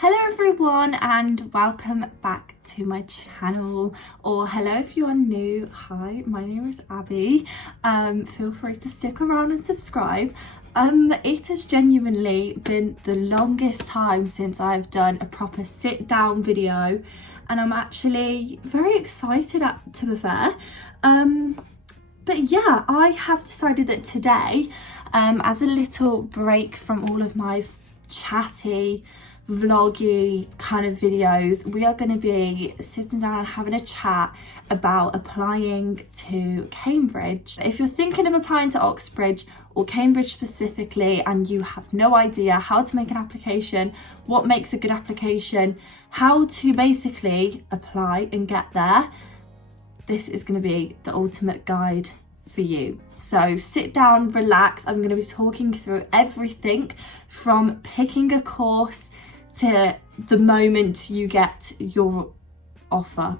Hello everyone and welcome back to my channel, or hello if you are new. Hi, my name is Abby. Feel free to stick around and subscribe. It has genuinely been the longest time since I've done a proper sit down video, and I'm actually very excited to be fair. But yeah, I have decided that today, as a little break from all of my chatty vloggy kind of videos, we are going to be sitting down and having a chat about applying to Cambridge. If you're thinking of applying to Oxbridge or Cambridge specifically and you have no idea how to make an application, what makes a good application, how to basically apply and get there, this is going to be the ultimate guide for you. So sit down, relax. I'm going to be talking through everything from picking a course to the moment you get your offer.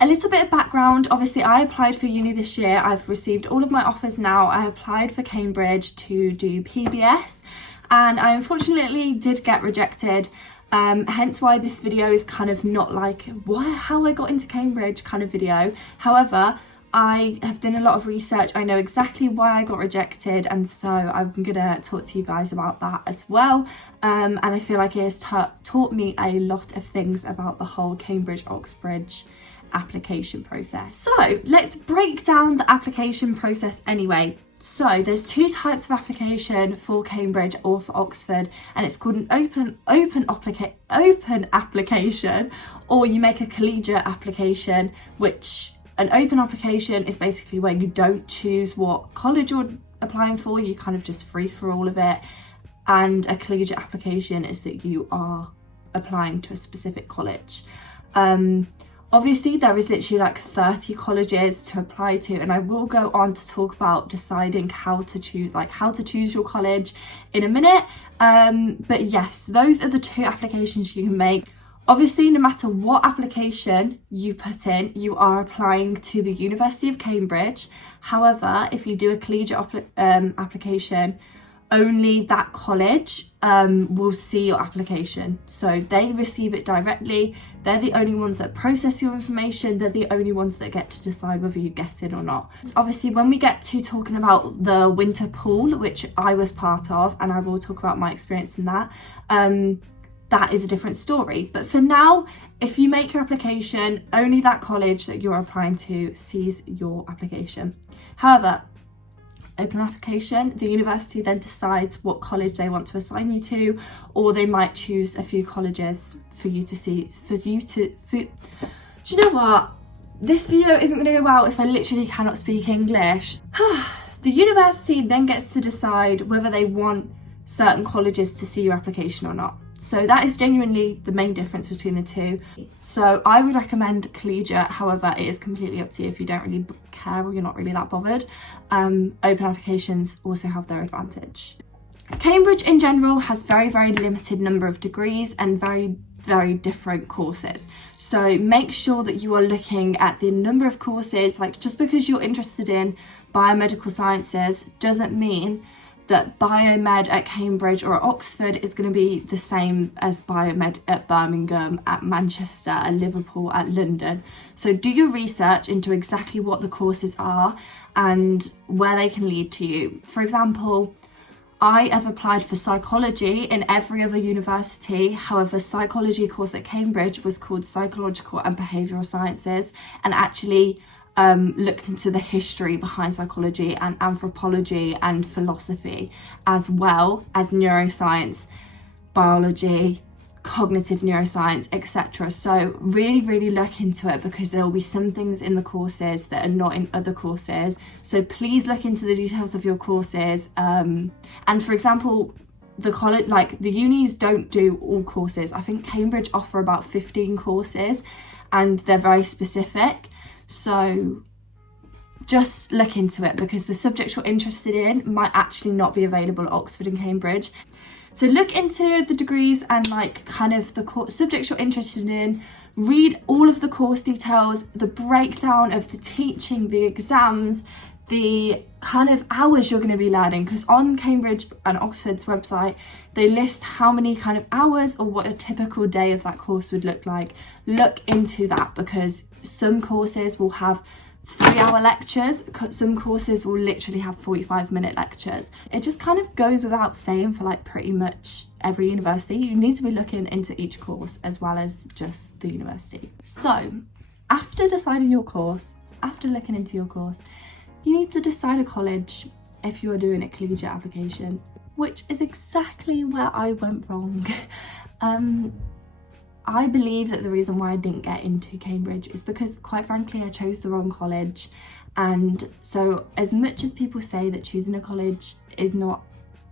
A little bit of background: obviously I applied for uni this year. I've received all of my offers now. I applied for Cambridge to do PBS and I unfortunately did get rejected, hence why this video is kind of not like how I got into Cambridge kind of video. However, I have done a lot of research. I know exactly why I got rejected, and so I'm gonna talk to you guys about that as well. And I feel like it has taught me a lot of things about the whole Cambridge-Oxbridge application process. So let's break down the application process anyway. So there's two types of application for Cambridge or for Oxford, and it's called an open application, or you make a collegiate application, which an open application is basically where you don't choose what college you're applying for, you kind of just free for all of it. And a collegiate application is that you are applying to a specific college. Obviously there is literally like 30 colleges to apply to, and I will go on to talk about deciding how to choose your college in a minute. But yes, those are the two applications you can make. Obviously, no matter what application you put in, you are applying to the University of Cambridge. However, if you do a collegiate application, only that college will see your application. So they receive it directly. They're the only ones that process your information. They're the only ones that get to decide whether you get it or not. So obviously, when we get to talking about the winter pool, which I was part of, and I will talk about my experience in that, that is a different story. But for now, if you make your application, only that college that you're applying to sees your application. However, open application, the university then decides what college they want to assign you to, or they might choose a few colleges for you to see, do you know what? This video isn't going to go out if I literally cannot speak English. The university then gets to decide whether they want certain colleges to see your application or not. So that is genuinely the main difference between the two. So I would recommend collegiate. However, it is completely up to you if you don't really care or you're not really that bothered. Open applications also have their advantage. Cambridge in general has very limited number of degrees and very different courses. So make sure that you are looking at the number of courses. Like, just because you're interested in biomedical sciences doesn't mean that biomed at Cambridge or at Oxford is going to be the same as biomed at Birmingham, at Manchester, at Liverpool, at London. So do your research into exactly what the courses are and where they can lead to you. For example, I have applied for psychology in every other university. However, psychology course at Cambridge was called Psychological and Behavioural Sciences, and actually looked into the history behind psychology and anthropology and philosophy, as well as neuroscience, biology, cognitive neuroscience, etc. So really look into it, because there will be some things in the courses that are not in other courses. So please look into the details of your courses. And for example, the college, like the unis, don't do all courses. I think Cambridge offer about 15 courses and they're very specific. So just look into it, because the subject you're interested in might actually not be available at Oxford and Cambridge. So look into the degrees and like kind of the subjects you're interested in. Read all of the course details, the breakdown of the teaching, the exams, the kind of hours you're going to be learning, because on Cambridge and Oxford's website they list how many kind of hours or what a typical day of that course would look like. Look into that, because some courses will have 3-hour lectures, some courses will literally have 45-minute lectures. It just kind of goes without saying for like pretty much every university. You need to be looking into each course as well as just the university. So after deciding your course, after looking into your course, you need to decide a college if you are doing a collegiate application, which is exactly where I went wrong. I believe that the reason why I didn't get into Cambridge is because, quite frankly, I chose the wrong college. And so as much as people say that choosing a college is not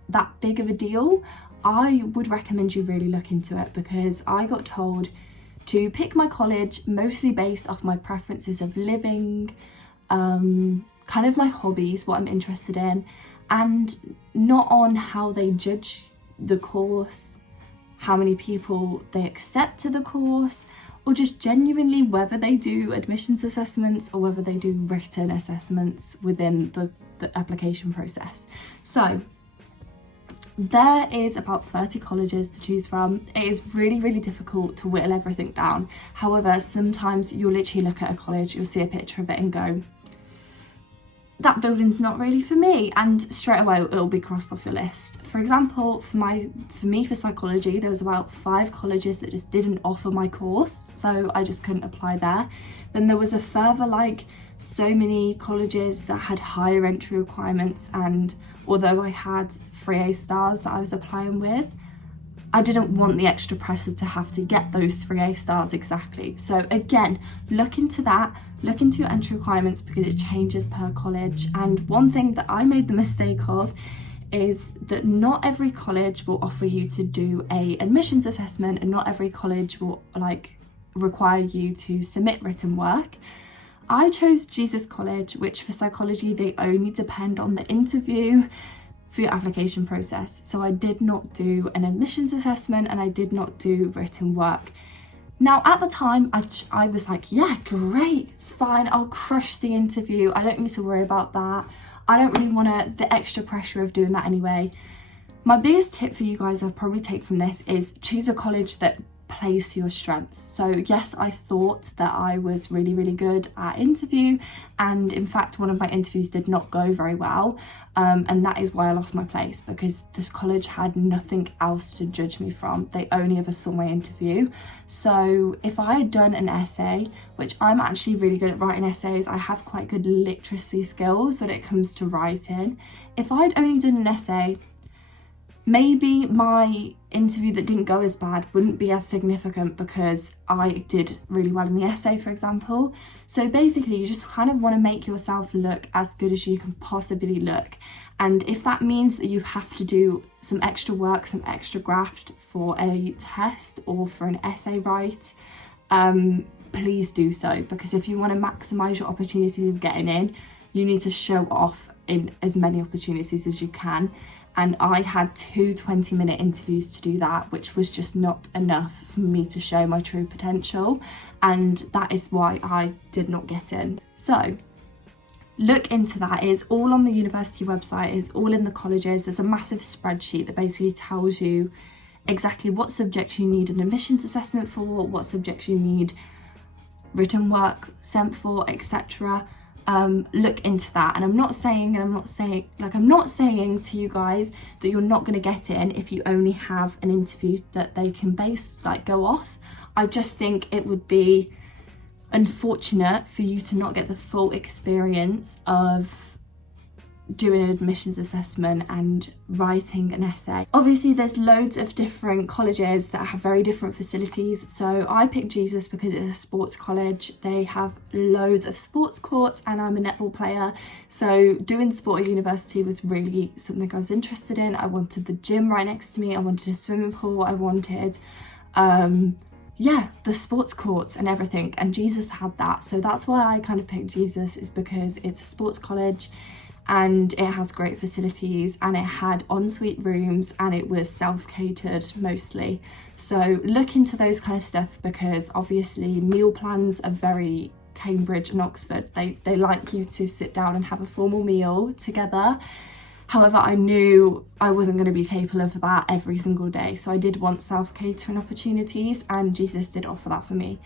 that big of a deal, I would recommend you really look into it, because I got told to pick my college mostly based off my preferences of living, kind of my hobbies, what I'm interested in, and not on how they judge the course, how many people they accept to the course, or just genuinely whether they do admissions assessments or whether they do written assessments within the application process. So there is about 30 colleges to choose from. It is really, really difficult to whittle everything down. However, sometimes you'll literally look at a college, you'll see a picture of it and go, that building's not really for me, and straight away it'll be crossed off your list. For example, for me for psychology, there was about 5 colleges that just didn't offer my course, so I just couldn't apply there. Then there was a further like so many colleges that had higher entry requirements, and although I had 3 A stars that I was applying with, I didn't want the extra pressure to have to get those 3 A stars exactly. So again, look into that, look into your entry requirements, because it changes per college. And one thing that I made the mistake of is that not every college will offer you to do a admissions assessment, and not every college will like require you to submit written work. I chose Jesus College, which for psychology they only depend on the interview for your application process. So I did not do an admissions assessment and I did not do written work. Now at the time I was like, yeah, great, it's fine, I'll crush the interview, I don't need to worry about that, I don't really want the extra pressure of doing that anyway. My biggest tip for you guys I'd probably take from this is choose a college that plays to your strengths. So yes, I thought that I was really, really good at interview, and in fact one of my interviews did not go very well, and that is why I lost my place, because this college had nothing else to judge me from. They only ever saw my interview. So if I had done an essay, which I'm actually really good at writing essays, I have quite good literacy skills when it comes to writing. If I'd only done an essay, maybe my interview that didn't go as bad wouldn't be as significant, because I did really well in the essay, for example. So basically you just kind of want to make yourself look as good as you can possibly look, and if that means that you have to do some extra work, some extra graft for a test or for an essay write, please do so, because if you want to maximize your opportunities of getting in, you need to show off in as many opportunities as you can. And I had 2 20-minute interviews to do that, which was just not enough for me to show my true potential, and that is why I did not get in. So look into that. It's all on the university website, it's all in the colleges. There's a massive spreadsheet that basically tells you exactly what subjects you need an admissions assessment for, what subjects you need written work sent for, etc. Look into that. And I'm not saying to you guys that you're not going to get in if you only have an interview that they can go off. I just think it would be unfortunate for you to not get the full experience of doing an admissions assessment and writing an essay. Obviously there's loads of different colleges that have very different facilities, so I picked Jesus because it's a sports college. They have loads of sports courts, and I'm a netball player, so doing sport at university was really something I was interested in. I wanted the gym right next to me, I wanted a swimming pool, I wanted the sports courts and everything, and Jesus had that. So that's why I kind of picked Jesus, is because it's a sports college and it has great facilities, and it had ensuite rooms, and it was self-catered mostly. So look into those kind of stuff, because obviously meal plans are very Cambridge and Oxford. They like you to sit down and have a formal meal together. However, I knew I wasn't going to be capable of that every single day. So I did want self-catering opportunities, and Jesus did offer that for me.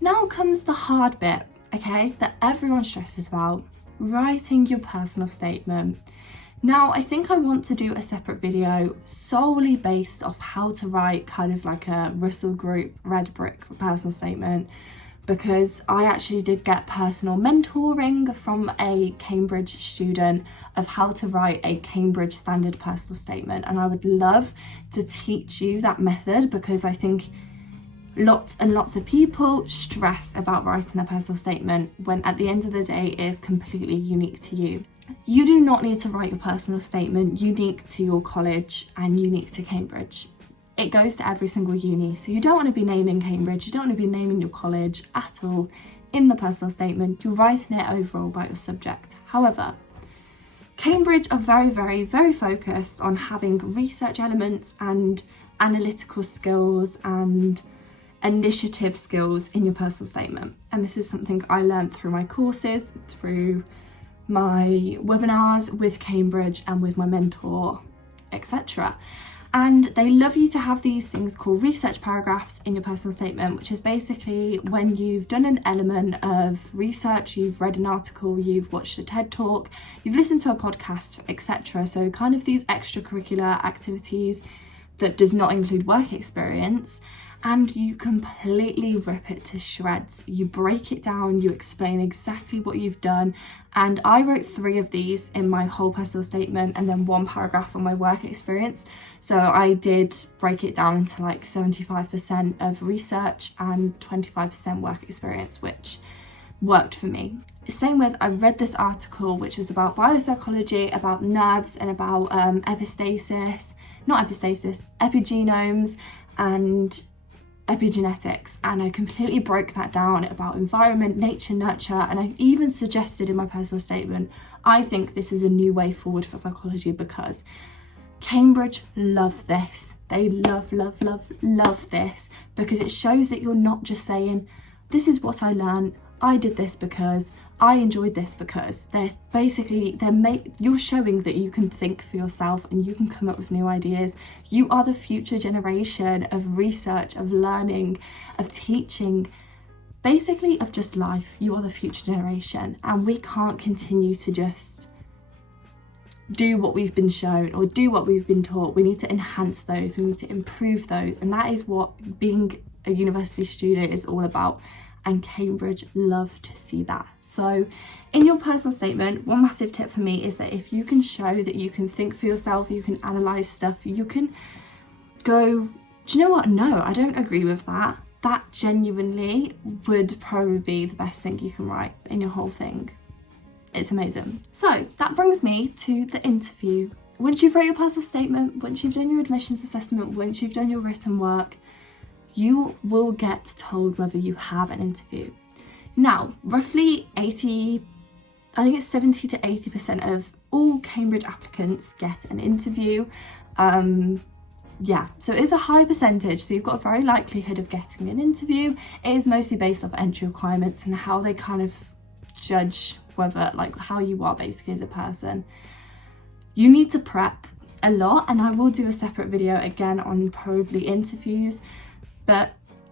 Now comes the hard bit, okay, that everyone stresses about, writing your personal statement. Now, I think I want to do a separate video solely based off how to write kind of like a Russell Group red brick personal statement, because I actually did get personal mentoring from a Cambridge student of how to write a Cambridge standard personal statement, and I would love to teach you that method, because I think lots and lots of people stress about writing a personal statement when at the end of the day it is completely unique to you. You do not need to write your personal statement unique to your college and unique to Cambridge. It goes to every single uni, so you don't want to be naming Cambridge, you don't want to be naming your college at all in the personal statement. You're writing it overall about your subject. However, Cambridge are very, very, very focused on having research elements and analytical skills and initiative skills in your personal statement. And this is something I learned through my courses, through my webinars with Cambridge and with my mentor, etc. And they love you to have these things called research paragraphs in your personal statement, which is basically when you've done an element of research, you've read an article, you've watched a TED talk, you've listened to a podcast, etc. So kind of these extracurricular activities that does not include work experience, and you completely rip it to shreds. You break it down, you explain exactly what you've done. And I wrote 3 of these in my whole personal statement, and then 1 paragraph on my work experience. So I did break it down into like 75% of research and 25% work experience, which worked for me. Same with, I read this article which was about biopsychology, about nerves, and about epigenomes and epigenetics, and I completely broke that down about environment, nature, nurture, and I even suggested in my personal statement, I think this is a new way forward for psychology, because Cambridge love this. They love this, because it shows that you're not just saying, this is what I learned, I did this because, I enjoyed this because. You're showing that you can think for yourself and you can come up with new ideas. You are the future generation of research, of learning, of teaching, basically of just life. You are the future generation, and we can't continue to just do what we've been shown or do what we've been taught. We need to enhance those, we need to improve those, and that is what being a university student is all about. And Cambridge love to see that. So in your personal statement, one massive tip for me is that if you can show that you can think for yourself, you can analyze stuff, you can go, do you know what? No, I don't agree with that. That genuinely would probably be the best thing you can write in your whole thing. It's amazing. So that brings me to the interview. Once you've wrote your personal statement, once you've done your admissions assessment, once you've done your written work, you will get told whether you have an interview. Now, roughly 70 to 80% of all Cambridge applicants get an interview. So it's a high percentage, so you've got a very likelihood of getting an interview. It is mostly based off entry requirements and how they kind of judge whether, like, how you are basically as a person. You need to prep a lot, and I will do a separate video again on probably interviews. But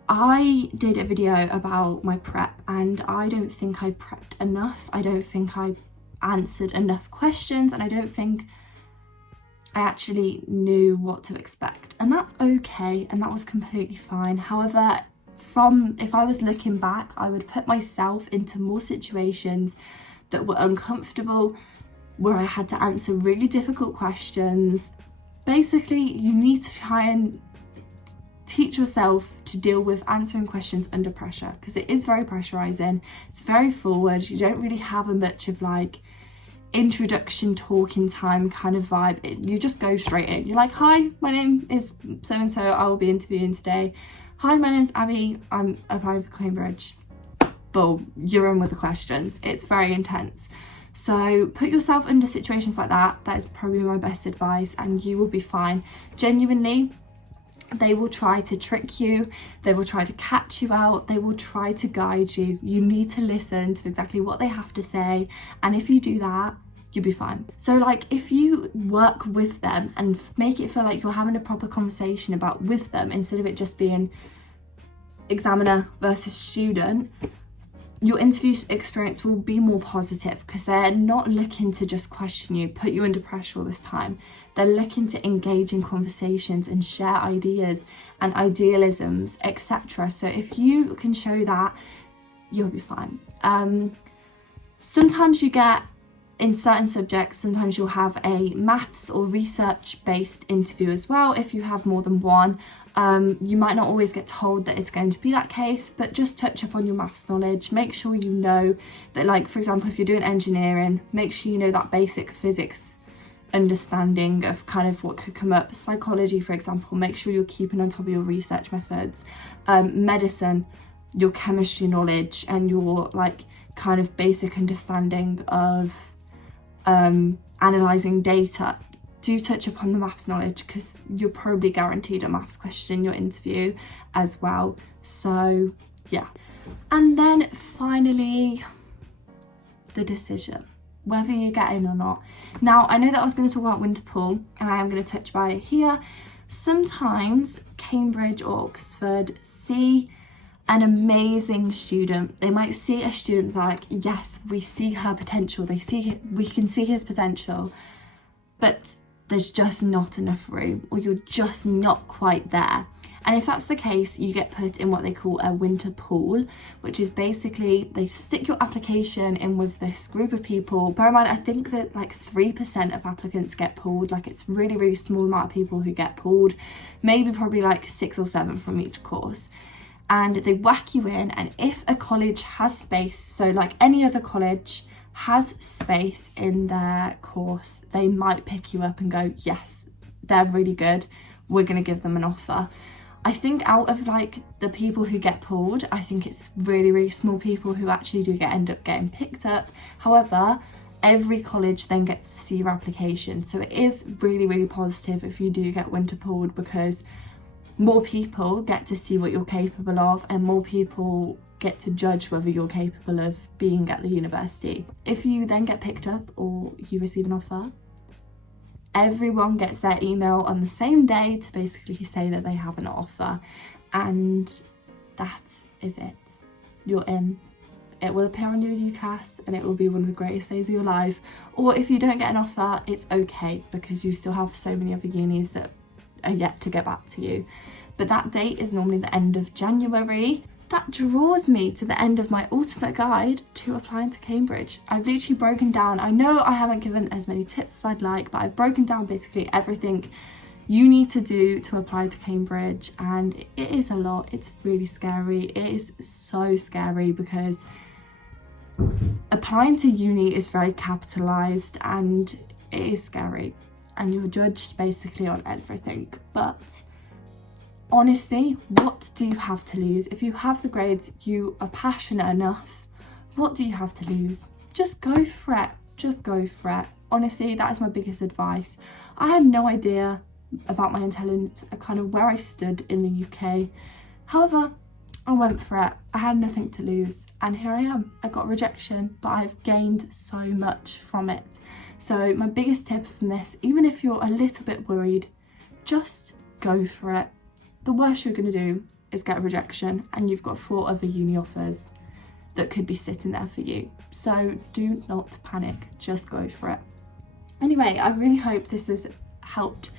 I did a video about my prep, and I don't think I prepped enough. I don't think I answered enough questions, and I don't think I actually knew what to expect. And that's okay, and that was completely fine. However, if I was looking back, I would put myself into more situations that were uncomfortable, where I had to answer really difficult questions. Basically, you need to try and teach yourself to deal with answering questions under pressure, because it is very pressurizing. It's very forward. You don't really have a much of like introduction talking time kind of vibe. You just go straight in. You're like, hi, my name is so and so, I will be interviewing today. Hi, my name's Abby, I'm applying for Cambridge. Boom, you're in with the questions. It's very intense. So put yourself under situations like that. That is probably my best advice, and you will be fine. Genuinely, They will try to trick you, they will try to catch you out, they will try to guide you. You need to listen to exactly what they have to say, and if you do that, you'll be fine. So like, if you work with them and make it feel like you're having a proper conversation about with them, instead of it just being examiner versus student, your interview experience will be more positive, because they're not looking to just question you, put you under pressure all this time. They're looking to engage in conversations and share ideas and idealisms, etc. So if you can show that, you'll be fine. Sometimes you get, in certain subjects, sometimes you'll have a maths or research based interview as well. If you have more than one, you might not always get told that it's going to be that case, but just touch up on your maths knowledge. Make sure you know that, like, for example, if you're doing engineering, make sure you know that basic physics understanding of kind of what could come up. Psychology, for example, make sure you're keeping on top of your research methods. Medicine, your chemistry knowledge and your like kind of basic understanding of analysing data. Do touch upon the maths knowledge, because you're probably guaranteed a maths question in your interview as well. So yeah. And then finally, the decision, whether you get in or not. Now, I know that I was going to talk about Winterpool, and I am going to touch about it here. Sometimes Cambridge or Oxford see an amazing student. They might see a student like, yes, we see her potential, we can see his potential, but there's just not enough room, or you're just not quite there. And if that's the case, you get put in what they call a winter pool, which is basically they stick your application in with this group of people. Bear in mind, I think that like 3% of applicants get pulled. Like, it's really, really small amount of people who get pulled, maybe probably like 6 or 7 from each course. And they whack you in, and if a college has space, so like any other college has space in their course, they might pick you up and go, yes, they're really good, we're going to give them an offer. I think out of like the people who get pulled, I think it's really, really small people who actually do end up getting picked up. However, every college then gets to see your application. So it is really, really positive if you do get winter pulled, because more people get to see what you're capable of, and more people get to judge whether you're capable of being at the university. If you then get picked up or you receive an offer, everyone gets their email on the same day to basically say that they have an offer, and that is it. You're in. It will appear on your UCAS and it will be one of the greatest days of your life. Or if you don't get an offer, it's okay, because you still have so many other unis that are yet to get back to you. But that date is normally the end of January. That draws me to the end of my ultimate guide to applying to Cambridge. I've literally broken down, I know I haven't given as many tips as I'd like, but I've broken down basically everything you need to do to apply to Cambridge, and it is a lot. It's really scary. It is so scary, because applying to uni is very capitalised and it is scary, and you're judged basically on everything. But honestly, what do you have to lose? If you have the grades, you are passionate enough, what do you have to lose? Just go for it. Just go for it. Honestly, that is my biggest advice. I had no idea about my intelligence, kind of where I stood in the UK. However, I went for it. I had nothing to lose, and here I am. I got rejection, but I've gained so much from it. So my biggest tip from this, even if you're a little bit worried, just go for it. The worst you're going to do is get a rejection, and you've got 4 other uni offers that could be sitting there for you. So do not panic, just go for it. Anyway, I really hope this has helped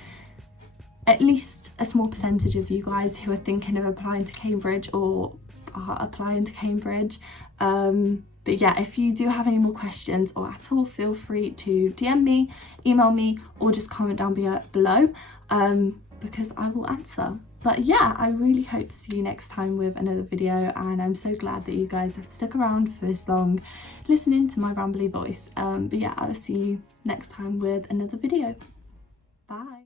at least a small percentage of you guys who are thinking of applying to Cambridge or are applying to Cambridge. But yeah, if you do have any more questions or at all, feel free to DM me, email me, or just comment down below, because I will answer. But yeah, I really hope to see you next time with another video, and I'm so glad that you guys have stuck around for this long listening to my rambly voice. But yeah, I'll see you next time with another video. Bye.